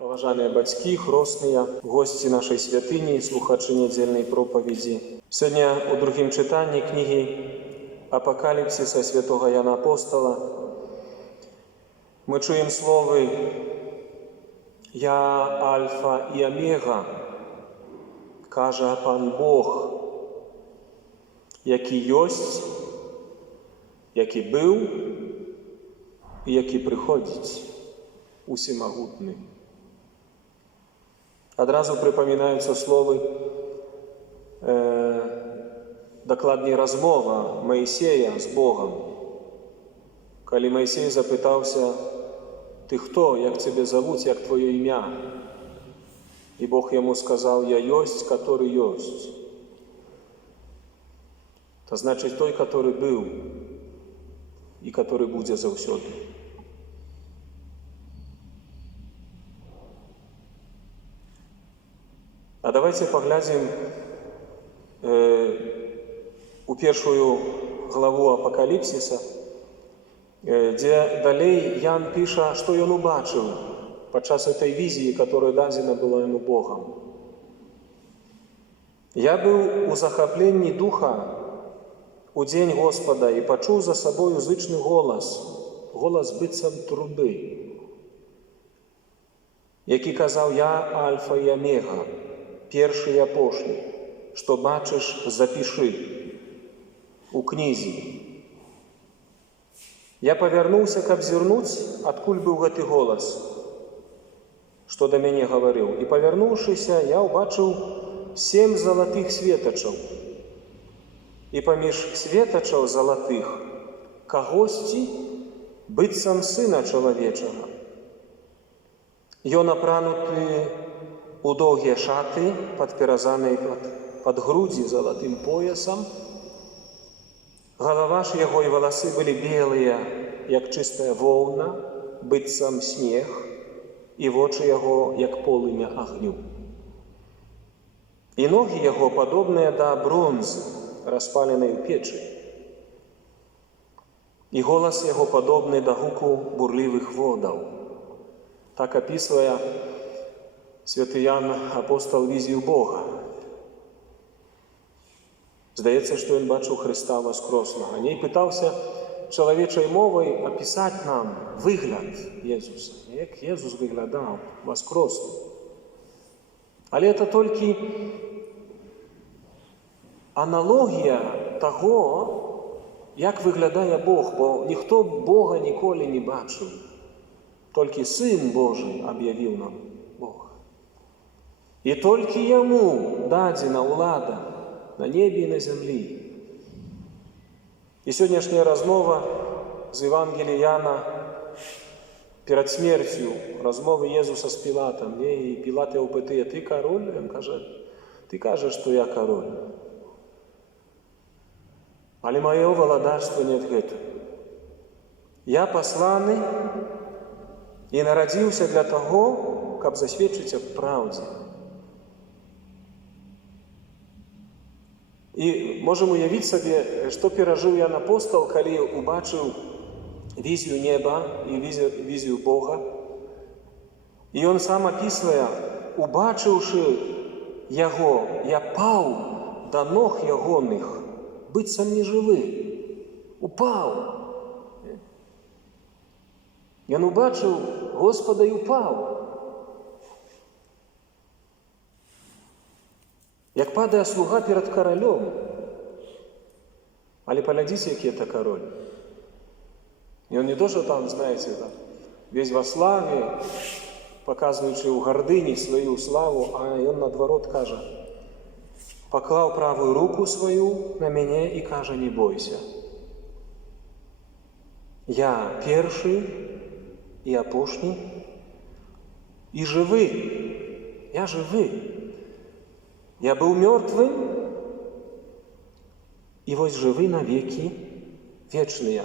Паважаныя бацькі, хросныя, госці нашай святыні і слухачы нядзельнай пропаведзі. Сёння ў другім чытанні кнігі Апакаліпсіса святога Яна Апостала мы чуем словы «Я Альфа і Омега», кажа Пан Бог, які ёсць, які быў і які прыходзіць, усемагутны. Адразу прыпамінаюцца словы, дакладней размова Маісея з Богам. Калі Маісей запытаўся: «Ты хто? Як цябе завуць? Як твоё імя?» І Бог яму сказаў: «Я ёсць, который ёсць». То значыць той, который быў і который будзе заўсёды. А давайте паглядзім у першую главу Апакаліпсіса, дзе далей Ян піша, што ён убачыў падчас этой візіі, которая дадзена была яму Богам. «Я быў у захапленні духа у дзень Господа і пачуў за сабою зычны голас, голас быццам трубы, які казаў: «Я Альфа і Омега, першы і апошні, што бачыш, запішы у кнізе». Я павярнуўся, каб зірнуць, адкуль быў гэты голас, што да мяне гаварыў. І павярнуўшыся, я ўбачыў 7 залатых светачаў. І паміж светачаў залатых кагосьці быццам сына чалавечага. Ён апрануты у доўгія шаты, падперазаныя пад грудзі залатым поясам. Галава ж яго і валасы былі белыя, як чыстая воўна, быццам снег, і вочы яго, як полымя агню. І ногі яго падобныя да бронзы, распаленай у печы. І голас яго падобны да гуку бурлівых водаў. Так апісвае святы Ян Апостал візію Бога. Здаецца, што ён бачыў Хрыста Воскроснага. Ней пытаўся чалавечай мовай апісаць нам выгляд Езуса, як Езус выглядаў воскросны. Але это толькі аналогія таго, як выглядае Бог, бо ніхто Бога ніколі не бачыў. Толькі Сын Божий аб'явіў нам Бога. І толькі Яму дадзена ўлада на небе і на зямлі. І сённяшняя размова з Евангелія Яна перад смерцю, размовы Езуса з Пілатам. І Пілат яго пытае: «Ты кароль?» Ён кажа: «Ты кажаш, што я кароль. Але маё валадарства не адгэтуль. Я пасланы і нарадзіўся для таго, каб засведчыць аб праўдзе». І можам уявіць сабе, што перажыў Ян Апостал, калі убачыў візію неба і візію Бога. І ён сам апісвае: «Убачыўшы яго, я паў да ног ягоных, быццам нежывы». Упаў. Ён убачыў Господа і упаў. Як падае слуга перад каралём. Але паглядзіце, які это кароль. Ён не то, што там, знаеце, весь во славе, паказваючы ў гардыні сваю славу, а ён наадварот кажа, паклаў правую руку сваю на мяне і кажа: «Не бойся. Я першы і апошні і жывы. Я жывы. Я быў мёртвым, і вось жывы навекі вечныя.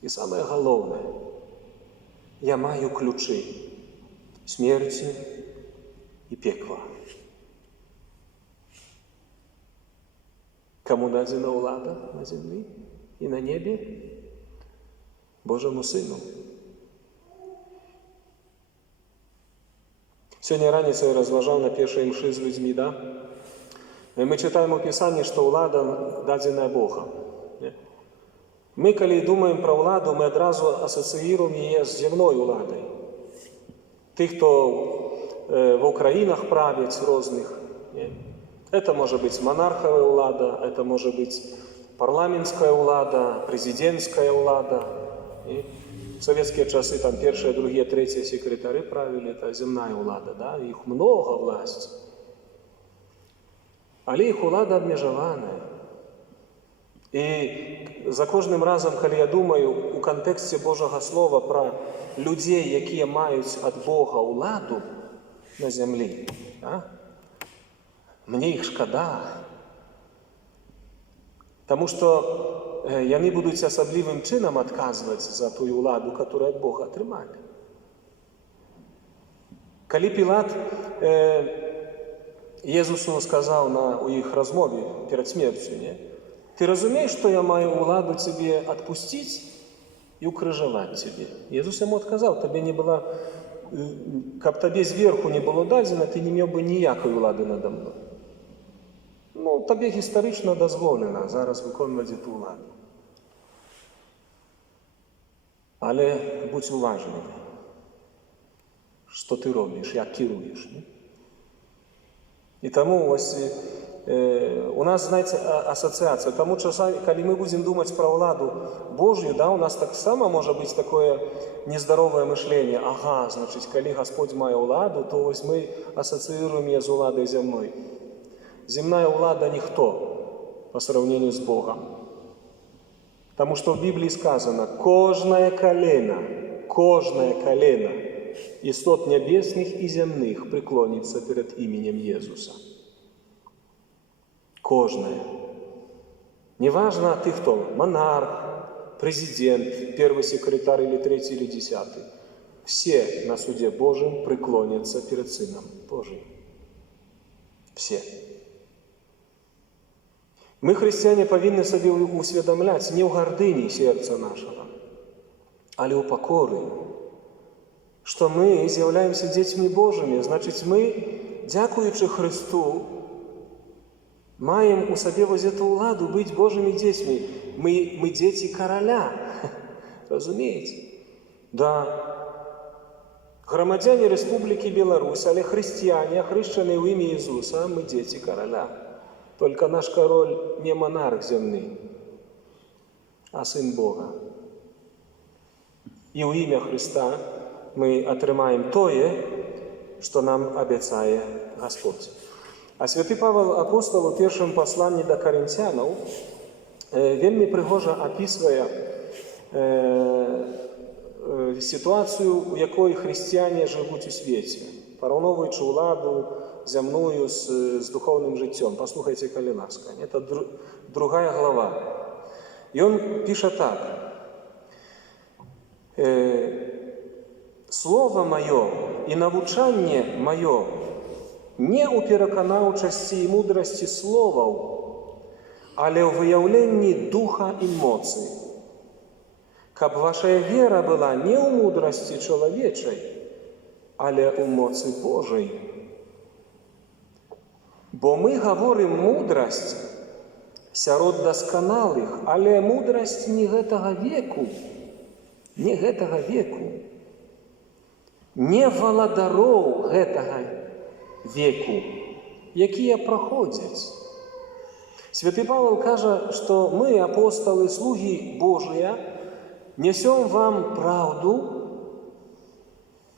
І самае галоўнае, я маю ключы смерці і пекла». Каму дадзена ўлада на зямлі і на небе? Божому Сыну. Сёння раніцай разважаў на першай імшы з людзьмі, да? Мы чытаем у Пісанні, што ўлада дадзеная Богам. Мы, калі думаем пра ўладу, мы адразу асацыіруем яе з зямной уладай. Тых, хто в Украінах правяць розных. Это может быть монарховая ўлада, это может быть парламенцкая ўлада, прэзідэнцкая ўлада. В советские часы там первые, другие, третьи секретари правили, это земная ўлада, да? Их много власти. Але их ўлада абмежаваная. І за кожным разам, калі я думаю у кантэксце Божага Слова пра людзей, якія маюць ад Бога ўладу на зямлі, да? Мне іх шкада. Таму што яны будуць асаблівым чынам адказваць за тую ўладу, которую ад Бога атрымалі. Калі Пілат Езусу сказаў у іх размове перад смерцю, «Ты разумееш, што я маю ўладу цябе адпусціць і ўкрыжаваць цябе?» Езус яму адказаў, каб табе зверху не было дадзена, ты не меў бы ніякай улады нада мной. Табе гістарычна дазволена зараз выконваць эту ўладу. Але будь уважлівы, што ты робіш, як кіруеш. І таму у нас, знаете, асацыяцыя. Таму часамі, калі мы будзем думаць пра ўладу Божью, да, у нас таксама можа быць такое нездаровае мышленне. Ага, значыць, калі Гасподзь мае ўладу, то вось мы асацыіруем яе з уладай зямной. Земная ўлада ніхто по сравнению с Богом. Потому что в Библии сказано, кожное колено истот небесных и земных преклонится перед именем Иисуса. Кожное. Неважно, ты кто, монарх, президент, первый секретарь или третий или десятый. Все на суде Божьем преклонятся перед Сыном Божьим. Все. Мы, христиане, повинны себе усведомлять не в гордыне сердца нашего, але у покоры, что мы являемся детьми Божьими. Значит, мы, дякуючи Христу, маем у себе вот эту уладу быть Божьими детьми. Мы дети короля. Разумеете? Да. Громадяне Республики Беларусь, але христиане, хрещенные в имя Иисуса, мы дети короля. Только наш король не монарх земный, а Сын Бога. И у имя Христа мы атрымаем тое, что нам обещает Господь. А святы Павел апостол у першым посланні до Коринтянаў вельмі прыгожа апісвае ситуацию, у якой христиане живут у свете, параўноўваючы ўладу земную с духовным жыццём. Послухайте, калі ласка. Это другая глава. И он пишет так. «Слово мое и навучанне мое не у пераканаўчасці і мудрасці словаў, але ў выяўленні духа і моцы, каб ваша вера была не ў мудрасці чалавечай, але ў моцы Божай. Бо мы гаворым мудрасць сярод дасканалых, але мудрасць не гэтага веку, не валадароў гэтага веку, якія праходзяць». Святы Павел кажа, што мы, апостолы, слуги Божия, несем вам правду,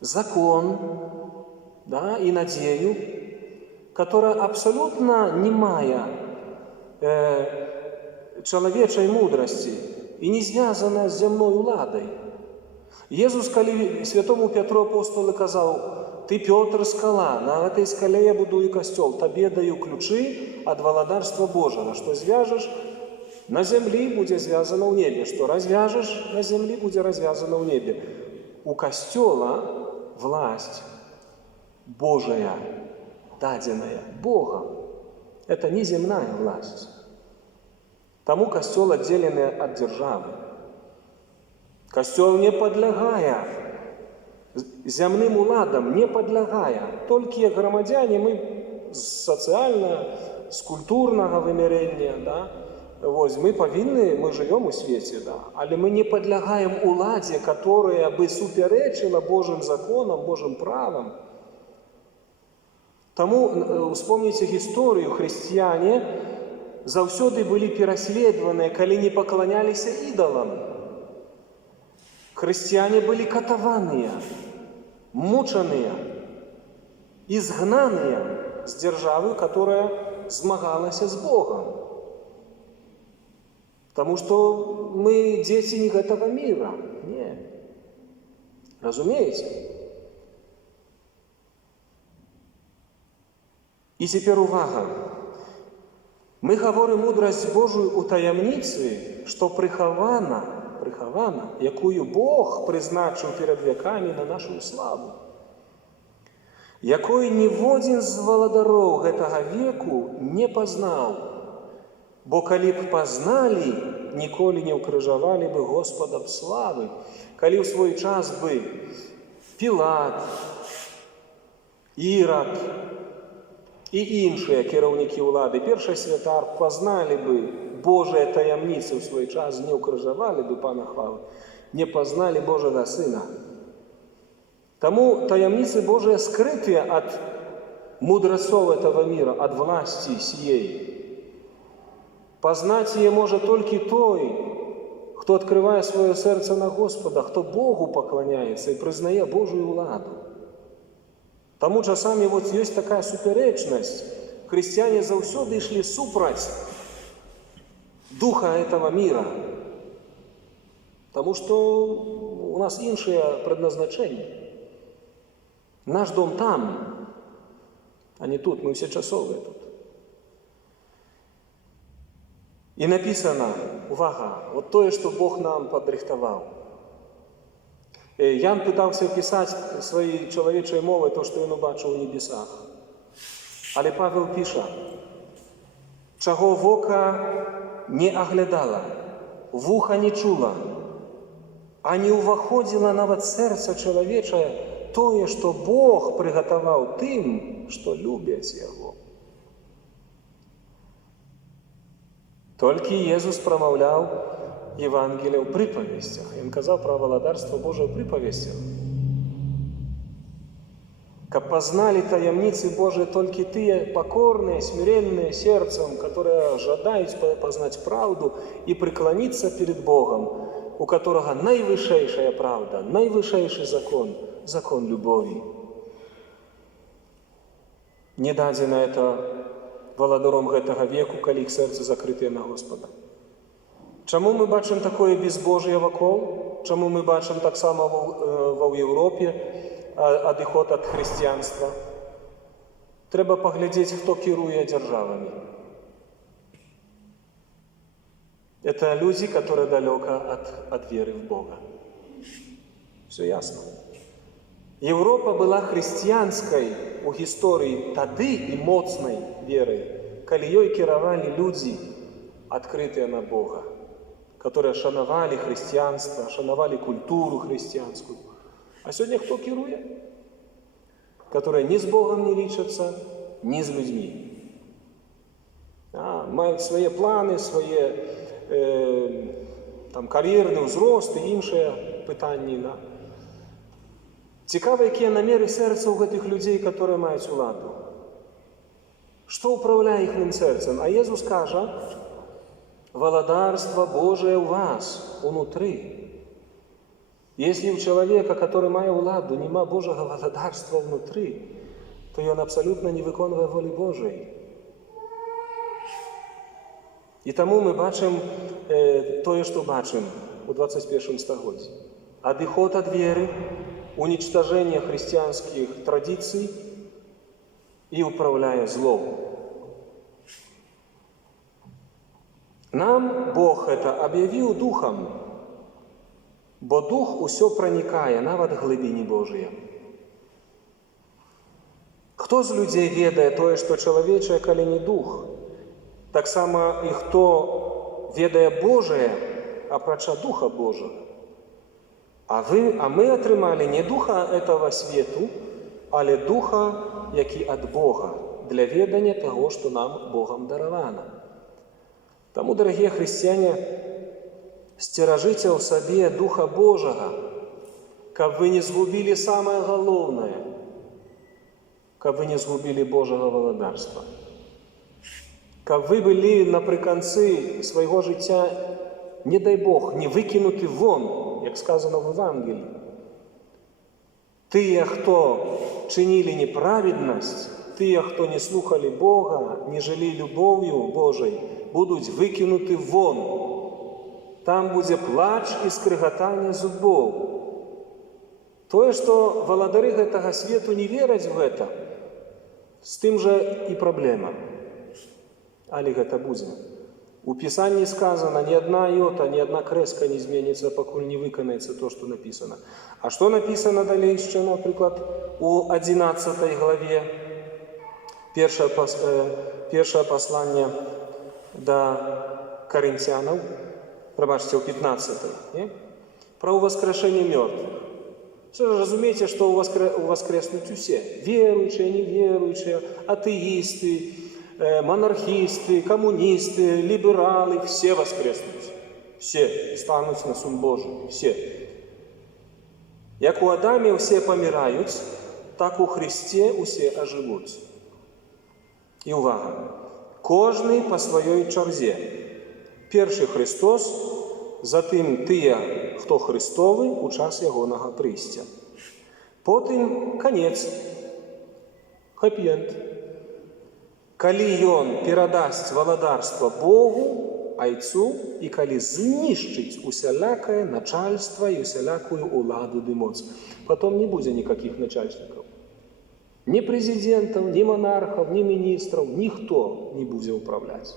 закон, да, и надею, которая абсолютно немая человечей мудрости и не связана с земной уладой. Иисус, коли святому Петру апостолу казал: «Ты, Петр, скала, на этой скале я будую костел, тебе даю ключи от владарства Божьего. Что свяжешь на земле, будет связано в небе, что развяжешь на земле, будет развязано в небе». У костела власть Божия, даденная Богом. Это не земная власть. Тому костел отделенный от державы. Костел не подлягая зямным уладам не падлягае. Толькі як грамадзяне мы з сацыяльна, з культурнага вымярэння, да? Вось, мы жывём у свеце, да? Але мы не падлягаем уладзе, которая бы супярэчыла Божым законам, Божым правам. Таму успомніце гісторыю, хрысціяне заўсёды былі пераследаваныя, калі не пакланяліся ідалам. Хрысціяне былі катаваныя, мучаныя, изгнаныя з дзяржавы, которая змагалася з Богом. Таму што мы дзеці не гэтага міра. Не. Разумееце? І цяпер увага. Мы гаворым мудрасць Божую ў таямніцы, што прыхавана, якую Бог прызначыў перад вякамі на нашу славу, якой ніводзін з валадароў гэтага веку не пазнаў, бо калі б пазналі, ніколі не ўкрыжавалі бы Господа б славы. Калі ў свой час бы Пілат, Ірад і іншыя кіраўнікі ўлады, першы святар, пазналі бы Божыя таямніцы ў свой час, не ўкрыжавалі бы Пана хвалы, не пазналі Божага Сына. Таму таямніцы Божыя скрытыя ад мудрецов этого мира, ад власти сией. Пазнаць яе можа толькі той, хто открывае свое сердце на Господа, хто Богу пакланяецца і прызнае Божую ўладу. Таму часамі вот ёсць такая супярэчнасць. Хрысціяне заўсёды ішлі супраць духа этого мира. Потому что у нас іншае предназначение. Наш дом там, а не тут. Мы все часовые тут. И написано, увага, вот тое, что Бог нам подрыхтовал. Ян пытался писать своей человечей мовой то, что он убачил в небесах. Але Павел пише, чаго вока не оглядала, вуха не чула, а не уваходзіла нават сэрца чалавечае тое, што Бог прыгатаваў тым, што любяць Яго. Толькі Езус прамаўляў Евангелие ў прыпавесцях. Ён казаў пра валадарства Божае ў прыпавесцях. Каб пазналі таямніцы Божие толькі тыя покорныя, смиренные сердцем, которые жадаюць пазнаць правду і преклониться перед Богом, у которого наивысшая правда, наивысший закон, закон любови. Не дадзена это валадаром гэтага веку, калі іх сэрцы закрытыя на Господа. Чаму мы бачым такое безбожие вакол? Чаму мы бачым таксама ва Европе адыход ад хрысціянства? Трэба паглядзець, хто кіруе дзяржавамі. Это люди, которые далеко от веры в Бога. Все ясно. Европа была хрысціянскай у гісторыі тады і моцнай веры, калі ёй кіравалі людзі, адкрытыя на Бога, которые шанавалі хрысціянства, шанавалі культуру хрысціянскую. А сегодня кто кирует? Которые ни с Богом не лечатся, ни с людьми. Мають свои планы, свои кар'ерный ўзрост і іншыя пытанні. Цікава, якія намеры сэрца ў гэтых людзей, которые маюць уладу. Што ўпраўляе іхным сэрцам? А Езус кажа, валадарство Божие у вас, внутри. Если у человека, который мае ўладу, нема Божьего валадарства внутри, то он абсолютно не выконвае волі Божией. І таму мы бачым тое, што бачым у 21 стагоддзі. Адыход ад веры, уничтожение христианских традиций и управляя злом. Нам Бог это объявил Духом, бо Дух усё проникае, нават глыбіні Божыя. Хто з людзей ведае тое, што чалавечае, калі не Дух? Таксама і хто ведае Божае, апрача Духа Божага? А ми атрымалі не духа этого свету, але духа, які ад Бога, для ведання таго, што нам Богам даравана. Таму, дарагія хрысціяне, сцеражыце ў сабе Духа Божага, каб вы не згубілі самае галоўнае, каб вы не згубілі Божага валадарства. Каб вы былі напрыканцы свайго жыцця, не дай Бог, не выкінуты вон, як сказано в Евангелии. Тыя, хто чынілі неправеднасць, тыя, хто не слухалі Бога, не жылі любоўю Божай, будуць выкінуты вон. Там будзе плач і скрыгатанне зубоў. Тое, што валадары гэтага свету не вераць в гэта, з тым жа і праблема. Але гэта будзе. У Пісанні сказано, ні одна йота, ні одна крэска не зменіцца, пакуль не выканаецца то, што напісана. А што напісана далей яшчэ, напрыклад, у 11 главе, першае пасланне да Карынцянаў, прабачце, у 15, не? Пра ўваскрашэнне мёртвых. Разумееце, што уваскреснуць усе. Веруючыя, неверуючыя, атэісты, монархисты, коммунисты, либералы, все воскреснут. Все станут на суд Божий. Все. Як у Адаме все помирают, так у Христе усе оживут. І увага. Кожний по своей чарзе. Перший Христос, затым тыя, хто Христовы, у час ягонага прыйсця. Потым конец. Хэппі-энд. Калі ён перадасць валадарства Богу, айцу, і калі знішчыць усялякае начальство і усялякую уладу ды моц. Потом не будзе никаких начальстваў. Ни президентов, ни монархов, ни министров, ніхто не будзе управляць.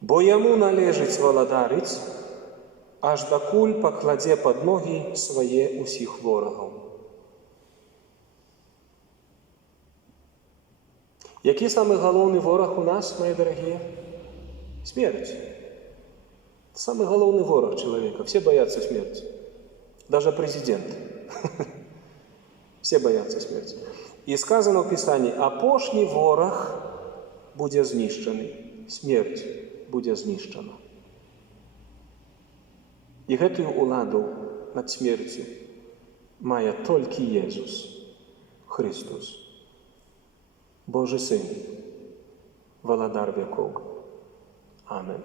Бо яму належыць валадарыць, аж дакуль пакладзе пад ногі свае ўсіх ворагаў. Які самый галоўны вораг у нас, мои дорогие? Смерть. Самый галоўны вораг человека. Все боятся смерти. Даже президент. Все боятся смерти. И сказано в Писании, апошні вораг будзе знішчаны. Смерть будзе знішчана. І гэтую уладу над смерцю мае толькі Езус, Христос. Божий Син, валадар веков. Амин.